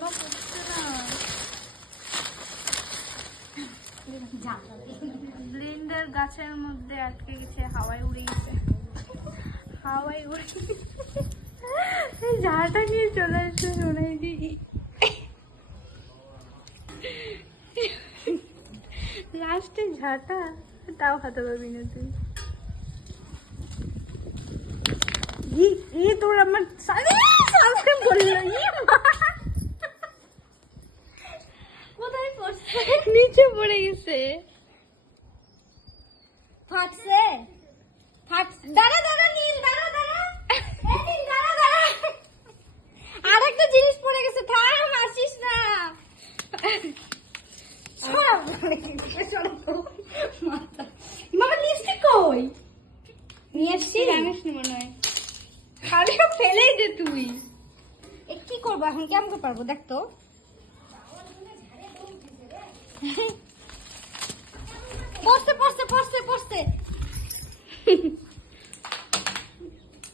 না পড়ছে না। ব্লিন্ডার গাছের মধ্যে আটকে গেছে, হাওয়ায় উড়ে গেছে। হাওয়ায় উড়ে ঝাড়টা নিয়ে চলে আসছে শোনাই দিই। লাস্টে ঝাঁটা, তাও হাতে পাবি না তুই। তোর আমার সানস্ক্রিন বললো, কোথায় পড়ছে? নিচে পড়ে গেছে। ফাটছে? দাঁড়া দাঁড়া নীল, দাঁড়া দাঁড়া, এই নীল দাঁড়া দাঁড়া, আরেকটা জিনিস পড়ে গেছে, থাম, আসিস না। মামা লিপস্টিক কই? নিয়ে আসছি, জানিস না মনে হয়, খালি ফেলেই দে তুই। কি করবো এখন, কেমন করে পারবো দেখ তো। পড়ছে পড়ছে পড়ছে পড়ছে।